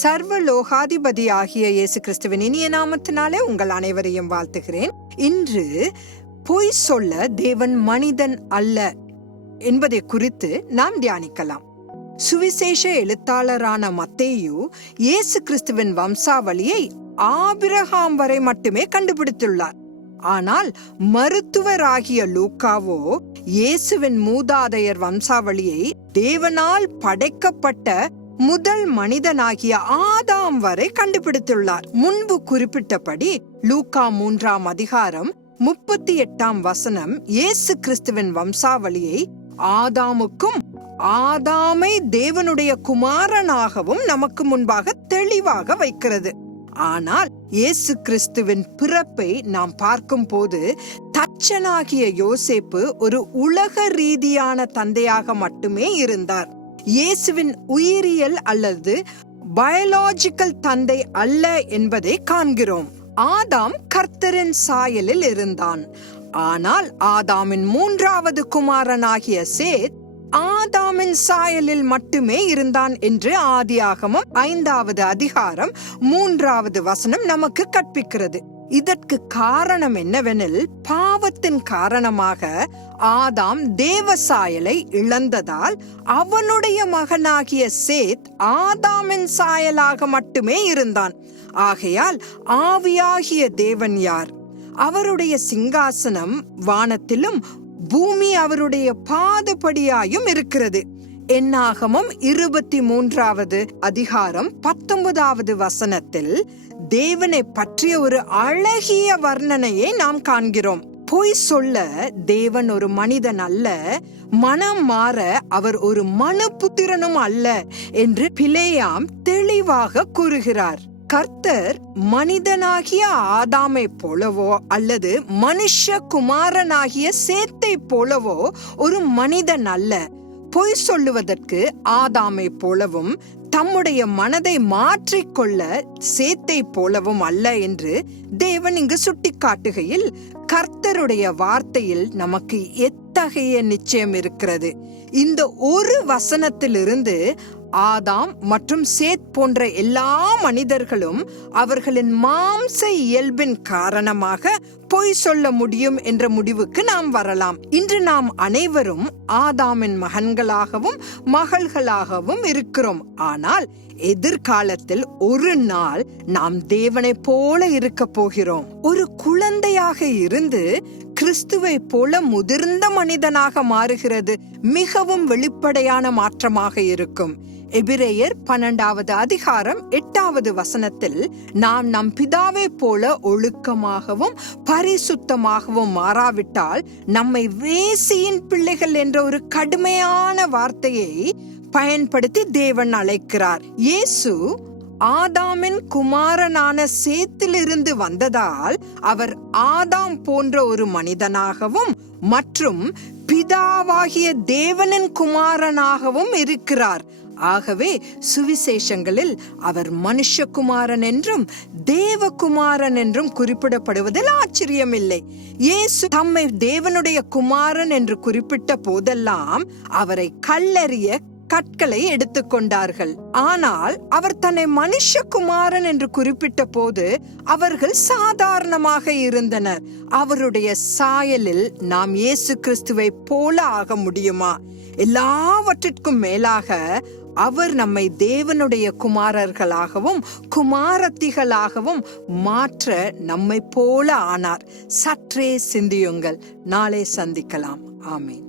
சர்வ லோகாதிபதி ஆகிய இயேசு கிறிஸ்துவின் இனிய நாமத்தினாலே உங்கள் அனைவரையும் வாழ்த்துகிறேன். இன்று பொய் சொல்ல தேவன் மனிதன் அல்ல என்பதை குறித்து நாம் தியானிக்கலாம். சுவிசேஷ எழுத்தாளரான மத்தேயு இயேசு கிறிஸ்துவின் வம்சாவளியை ஆபிரகாம் வரை மட்டுமே கண்டுபிடித்துள்ளார். ஆனால் மருத்துவராகிய லூக்காவோ இயேசுவின் மூதாதையர் வம்சாவளியை தேவனால் படைக்கப்பட்ட முதல் மனிதனாகிய ஆதாம் வரை கண்டுபிடித்துள்ளார். முன்பு குறிப்பிட்டபடி லூக்கா மூன்றாம் அதிகாரம் முப்பத்தி எட்டாம் வசனம் இயேசு கிறிஸ்துவின் வம்சாவளியை ஆதாமுக்கும் ஆதாமை தேவனுடைய குமாரனாகவும் நமக்கு முன்பாக தெளிவாக வைக்கிறது. ஆனால் இயேசு கிறிஸ்துவின் பிறப்பை நாம் பார்க்கும் போது தச்சனாகிய யோசேப்பு ஒரு உலக ரீதியான தந்தையாக மட்டுமே இருந்தார். இயேசுவின் உயிரியல் அல்லது பயாலாஜிக்கல் தந்தை அல்ல என்பதை காண்கிறோம். ஆதாம் கர்த்தரின் சாயலில் இருந்தான். ஆனால் ஆதாமின் மூன்றாவது குமாரனாகிய சேத் ஆதாமின் சாயலில் மட்டுமே இருந்தான் என்று ஆதியாகமம் ஐந்தாவது அதிகாரம் மூன்றாவது வசனம் நமக்கு கற்பிக்கிறது. இதற்கு காரணம் என்னவெனில் பாவத்தின் காரணமாக ஆதாம் தேவ சாயலை இழந்ததால் அவனுடைய மகனாகிய சேத் ஆதாமின் சாயலாக மட்டுமே இருந்தான். ஆகையால் ஆவியாகிய தேவன் யார்? அவருடைய சிங்காசனம் வானத்திலும் பூமி அவருடைய பாதுபடியாயும் இருக்கிறது. எண்ணாகமும் இருபத்தி மூன்றாவது அதிகாரம் பத்தொன்பதாவது வசனத்தில் தேவனை பற்றிய ஒரு அழகிய வர்ணனையை நாம் காண்கிறோம். பொய் சொல்ல தேவன் ஒரு மனிதன் அல்ல மனம் மாற அவர் ஒரு மனுபுத்திரனும் அல்ல என்று பிளேயாம் தெளிவாக கூறுகிறார். கர்த்தர் மனிதனாகிய ஆதாமை போலவோ அல்லது மனுஷ குமாரனாகிய சேத்தை போலவோ ஒரு மனிதன் அல்ல பொய் சொல்லுவதற்கு ஆதாமை போலவும் தம்முடைய மனதை மாற்றிக்கொள்ள சேத்தை போலவும் அல்ல என்று தேவன் இங்கு சுட்டிக்காட்டுகையில் கர்த்தருடைய வார்த்தையில் நமக்கு எத்தகைய நிச்சயம் இருக்கிறது? இந்த ஒரு வசனத்திலிருந்து ஆதாம் மற்றும் சேத் போன்ற எல்லா மனிதர்களும் அவர்களின் மாம்ச இயல்பின் காரணமாக பொய் சொல்ல முடியும் என்ற முடிவுக்கு நாம் வரலாம். இன்று நாம் அனைவரும் ஆதாமின் மகன்களாகவும் மகள்களாகவும் இருக்கிறோம். ஆனால் எதிர்காலத்தில் ஒரு நாள் நாம் தேவனை போல இருக்க போகிறோம். ஒரு குழந்தையாக இருந்து கிறிஸ்துவை போல முதிர்ந்த மனிதனாக மாறுகிறது மிகவும் வெளிப்படையான மாற்றமாக இருக்கும். எபிரேயர் பன்னெண்டாவது அதிகாரம் எட்டாவது வசனத்தில் நாம் நம் பிதாவை போல ஒழுக்கமாகவும் பரிசுத்தமாகவும் மாறாவிட்டால் நம்மை வேசியின் பிள்ளைகள் என்ற ஒரு கடுமையான வார்த்தையை பயன்படுத்தி தேவன் அழைக்கிறார். இயேசு ஆதாமின் குமாரனான சேத்திலிருந்து வந்ததால் அவர் ஆதாம் போன்ற ஒரு மனிதனாகவும் மற்றும் பிதாவாகிய தேவனின் குமாரனாகவும் இருக்கிறார். ஆகவே சுவிசேஷங்களில் அவர் மனுஷகுமாரன் என்றும் தேவகுமாரன் என்றும் குறிப்பிடப்படுவதில் ஆச்சரியமில்லை. இயேசு தம்மை தேவனுடைய குமாரன் என்று குறிப்பிட்ட போதெல்லாம் அவரை கல்லறிய கற்களை எடுத்துக்கொண்டார்கள். ஆனால் அவர் தன்னை மனுஷகுமாரன் என்று குறிப்பிட்ட போது அவர்கள் சாதாரணமாக இருந்தனர். அவருடைய சாயலில் நாம் இயேசு கிறிஸ்துவை போல ஆக முடியுமா? எல்லாவற்றிற்கும் மேலாக அவர் நம்மை தேவனுடைய குமாரர்களாகவும் குமாரத்திகளாகவும் மாற்ற நம்மை போல ஆனார். சற்றே சிந்தியுங்கள். நாளை சந்திக்கலாம். ஆமீன்.